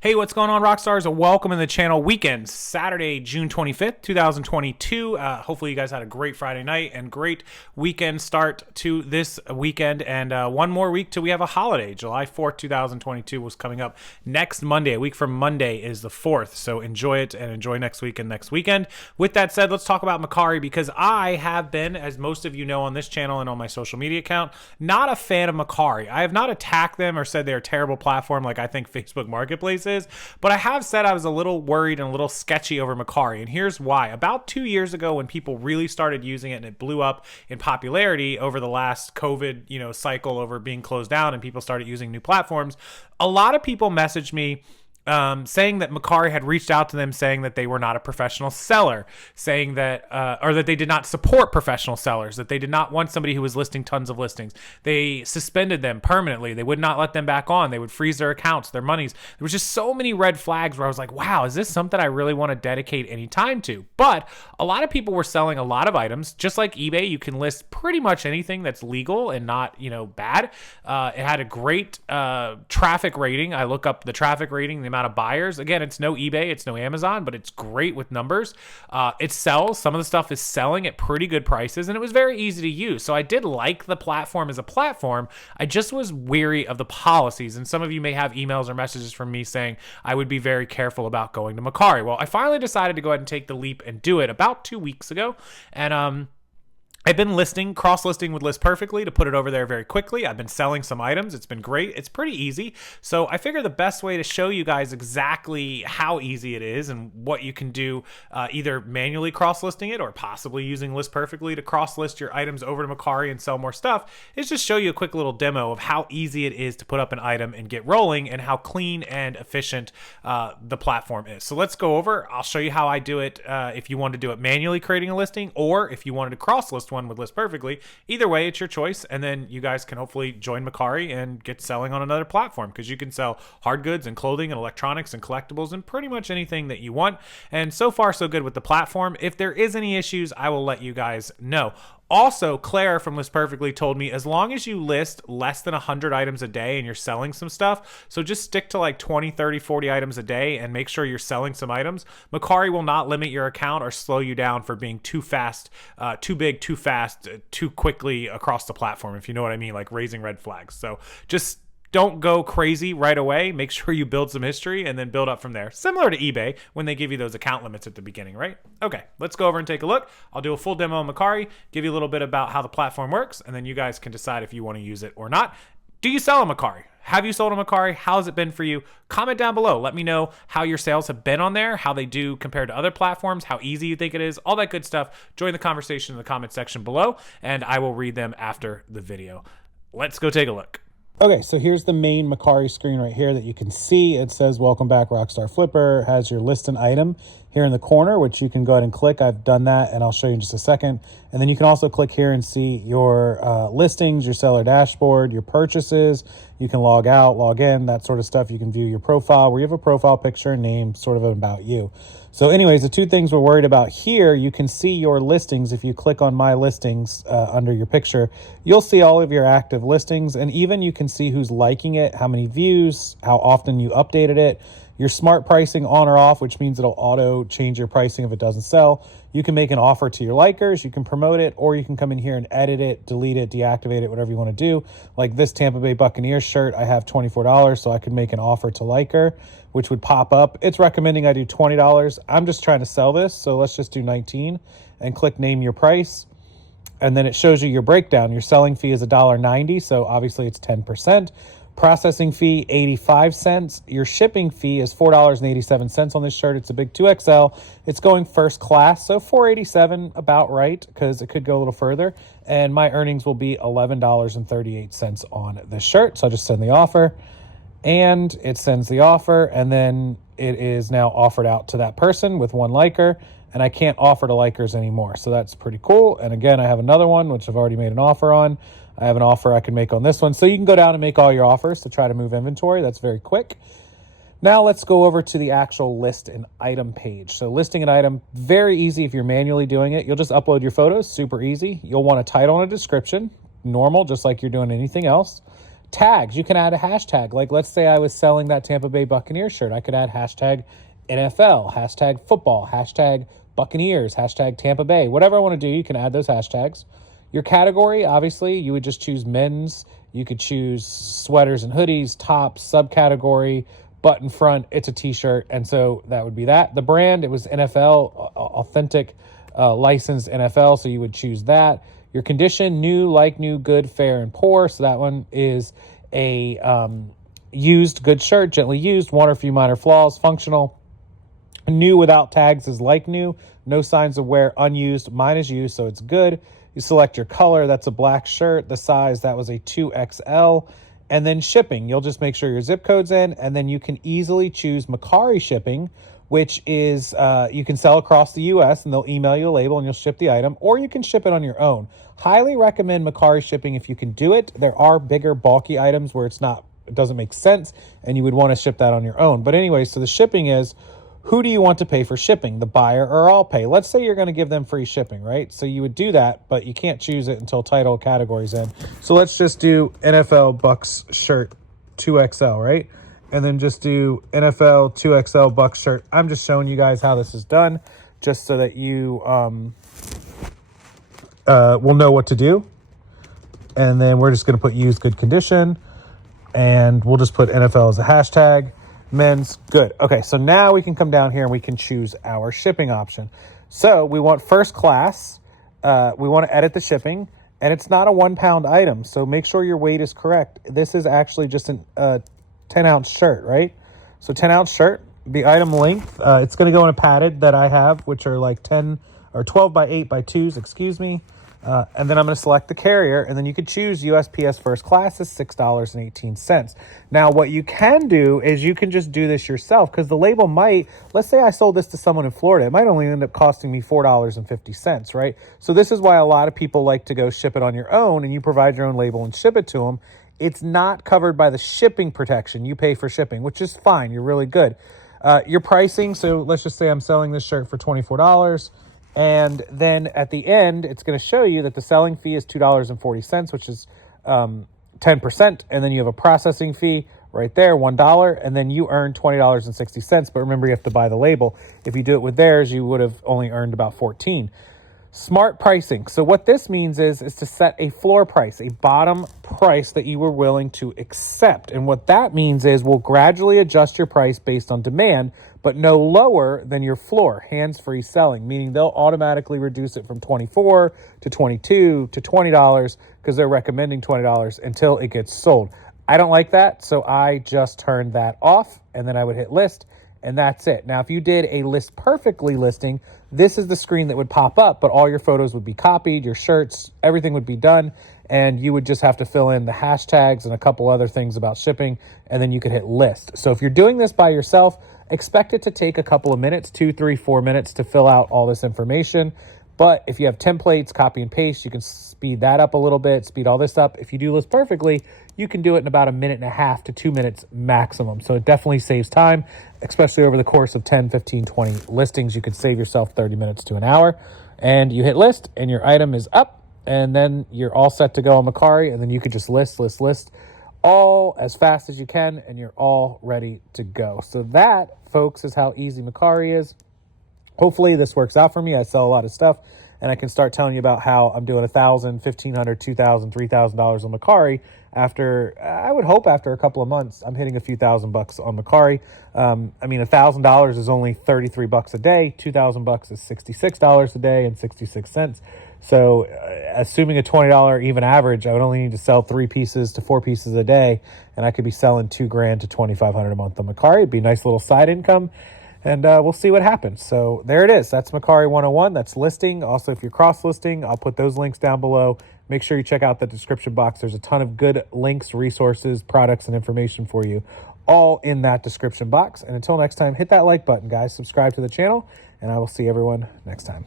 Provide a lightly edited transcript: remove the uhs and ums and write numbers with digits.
Hey, what's going on, Rockstars? Welcome in the channel. Weekend, Saturday, June 25th, 2022. Hopefully you guys had a great Friday night and great weekend start to this weekend. And one more week till we have a holiday. July 4th, 2022 was coming up next Monday. A week from Monday is the 4th. So enjoy it and enjoy next week and next weekend. With that said, let's talk about Mercari, because I have been, as most of you know on this channel and on my social media account, not a fan of Mercari. I have not attacked them or said they're a terrible platform like I think Facebook Marketplace is, but I have said I was a little worried and a little sketchy over Mercari, and here's why. About 2 years ago, when people really started using it and it blew up in popularity over the last COVID, cycle over being closed down and people started using new platforms, a lot of people messaged me saying that Mercari had reached out to them saying that they were not a professional seller, saying that, or that they did not support professional sellers, that they did not want somebody who was listing tons of listings. They suspended them permanently. They would not let them back on. They would freeze their accounts, their monies. There was just so many red flags where I was like, wow, is this something I really want to dedicate any time to? But a lot of people were selling a lot of items. Just like eBay, you can list pretty much anything that's legal and not, bad. It had a great traffic rating. I look up the traffic rating, the amount of buyers. Again, it's no eBay, it's no Amazon, but it's great with numbers. It sells. Some of the stuff is selling at pretty good prices, and it was very easy to use. So I did like the platform as a platform. I just was weary of the policies, and some of you may have emails or messages from me saying I would be very careful about going to Mercari. Well, I finally decided to go ahead and take the leap and do it about 2 weeks ago, and I've been cross-listing with List Perfectly to put it over there very quickly. I've been selling some items. It's been great. It's pretty easy. So I figure the best way to show you guys exactly how easy it is and what you can do, either manually cross-listing it or possibly using List Perfectly to cross-list your items over to Mercari and sell more stuff, is just show you a quick little demo of how easy it is to put up an item and get rolling, and how clean and efficient the platform is. So let's go over. I'll show you how I do it if you want to do it manually creating a listing, or if you wanted to cross-list one with List Perfectly. Either way, it's your choice, and then you guys can hopefully join Mercari and get selling on another platform, because you can sell hard goods and clothing and electronics and collectibles and pretty much anything that you want. And so far, so good with the platform. If there is any issues, I will let you guys know. Also, Claire from List Perfectly told me as long as you list less than 100 items a day and you're selling some stuff, so just stick to like 20, 30, 40 items a day and make sure you're selling some items, Mercari will not limit your account or slow you down for being too fast, too big, too fast, too quickly across the platform, if you know what I mean, like raising red flags. So just don't go crazy right away. Make sure you build some history and then build up from there. Similar to eBay when they give you those account limits at the beginning, right? Okay, let's go over and take a look. I'll do a full demo on Mercari, give you a little bit about how the platform works, and then you guys can decide if you want to use it or not. Do you sell on Mercari? Have you sold on Mercari? How's it been for you? Comment down below. Let me know how your sales have been on there, how they do compared to other platforms, how easy you think it is, all that good stuff. Join the conversation in the comment section below, and I will read them after the video. Let's go take a look. Okay, so here's the main Mercari screen right here that you can see. It says, welcome back, Rockstarflipper. It has your list and item here in the corner, which you can go ahead and click. I've done that, and I'll show you in just a second. And then you can also click here and see your listings, your seller dashboard, your purchases. You can log out, log in, that sort of stuff. You can view your profile, where you have a profile picture and name, sort of about you. So anyways, the two things we're worried about here, you can see your listings. If you click on My Listings under your picture, you'll see all of your active listings, and even you can see who's liking it, how many views, how often you updated it, your smart pricing on or off, which means it'll auto change your pricing if it doesn't sell. You can make an offer to your likers, you can promote it, or you can come in here and edit it, delete it, deactivate it, whatever you want to do. Like this Tampa Bay Buccaneers shirt, I have $24, so I could make an offer to liker, which would pop up. It's recommending I do $20. I'm just trying to sell this, so let's just do 19 and click name your price. And then it shows you your breakdown. Your selling fee is $1.90, so obviously it's 10%. Processing fee, 85 cents. Your shipping fee is $4.87 on this shirt. It's a big 2XL. It's going first class, so $4.87 about right, because it could go a little further. And my earnings will be $11.38 on this shirt. So I'll just send the offer, and it sends the offer, and then it is now offered out to that person with one liker, and I can't offer to likers anymore. So that's pretty cool. And again, I have another one, which I've already made an offer on. I have an offer I can make on this one. So you can go down and make all your offers to try to move inventory. That's very quick. Now let's go over to the actual list and item page. So listing an item, very easy if you're manually doing it. You'll just upload your photos, super easy. You'll want a title and a description, normal, just like you're doing anything else. Tags, you can add a hashtag. Like, let's say I was selling that Tampa Bay Buccaneers shirt. I could add hashtag NFL, hashtag football, hashtag Buccaneers, hashtag Tampa Bay. Whatever I want to do, you can add those hashtags. Your category, obviously, you would just choose men's. You could choose sweaters and hoodies, tops, subcategory, button front. It's a t-shirt, and so that would be that. The brand, it was NFL, authentic, licensed NFL, so you would choose that. Your condition, new, like new, good, fair, and poor. So that one is a used, good shirt, gently used, one or few minor flaws, functional. New without tags is like new, no signs of wear, unused. Mine is used, so it's good. You select your color, that's a black shirt. The size, that was a 2XL. And then shipping, you'll just make sure your zip code's in, and then you can easily choose Mercari shipping, which is you can sell across the U.S. and they'll email you a label and you'll ship the item, or you can ship it on your own. Highly recommend Mercari shipping if you can do it. There are bigger, bulky items where it doesn't make sense, and you would want to ship that on your own. But anyway, so the shipping is, who do you want to pay for shipping, the buyer or I'll pay? Let's say you're going to give them free shipping, right? So you would do that, but you can't choose it until title category's in. So let's just do NFL Bucks shirt 2XL, right? And then just do NFL 2XL Bucks shirt. I'm just showing you guys how this is done, just so that you will know what to do. And then we're just going to put used, good condition, and we'll just put NFL as a hashtag. Men's, good. Okay, so now we can come down here and we can choose our shipping option. So we want first class. We want to edit the shipping, and it's not a 1 pound item, so make sure your weight is correct. This is actually just a 10-ounce shirt, right? So 10-ounce shirt, the item length, it's going to go in a padded that I have, which are like 10 or 12 by 8 by 2s, excuse me. And then I'm going to select the carrier, and then you could choose USPS first class is $6.18. Now, what you can do is you can just do this yourself, because the label might, let's say I sold this to someone in Florida, it might only end up costing me $4.50, right? So this is why a lot of people like to go ship it on your own, and you provide your own label and ship it to them. It's not covered by the shipping protection. You pay for shipping, which is fine. You're really good. Your pricing, so let's just say I'm selling this shirt for $24. And then at the end, it's going to show you that the selling fee is $2.40, which is 10%. And then you have a processing fee right there, $1. And then you earn $20.60. But remember, you have to buy the label. If you do it with theirs, you would have only earned about $14. Smart pricing. So what this means is to set a floor price, a bottom price that you were willing to accept. And what that means is we'll gradually adjust your price based on demand, but no lower than your floor, hands-free selling, meaning they'll automatically reduce it from $24 to $22 to $20 because they're recommending $20 until it gets sold. I don't like that, so I just turned that off, and then I would hit list, and that's it. Now, if you did a list perfectly listing, this is the screen that would pop up, but all your photos would be copied, your shirts, everything would be done, and you would just have to fill in the hashtags and a couple other things about shipping, and then you could hit list. So if you're doing this by yourself, expect it to take a couple of minutes, 2, 3, 4 minutes to fill out all this information. But if you have templates, copy and paste, you can speed that up a little bit, speed all this up. If you do list perfectly, you can do it in about 1.5 to 2 minutes maximum. So it definitely saves time, especially over the course of 10, 15, 20 listings. You could save yourself 30 minutes to an hour. And you hit list, and your item is up, and then you're all set to go on Mercari, and then you could just list all as fast as you can, and you're all ready to go. So that, folks, is how easy Mercari is. Hopefully this works out for me. I sell a lot of stuff, and I can start telling you about how I'm doing $1,000, $1,500, $2,000, $3,000 on Mercari after, I would hope after a couple of months, I'm hitting a few $1,000 on Mercari. I mean, $1,000 is only $33 a day. $2,000 is $66 a day and 66 cents. So assuming a $20 even average, I would only need to sell 3 pieces to 4 pieces a day, and I could be selling $2,000 to $2,500 a month on Mercari. It'd be a nice little side income, and we'll see what happens. So there it is. That's Mercari 101. That's listing. Also, if you're cross-listing, I'll put those links down below. Make sure you check out the description box. There's a ton of good links, resources, products, and information for you, all in that description box. And until next time, hit that like button, guys. Subscribe to the channel, and I will see everyone next time.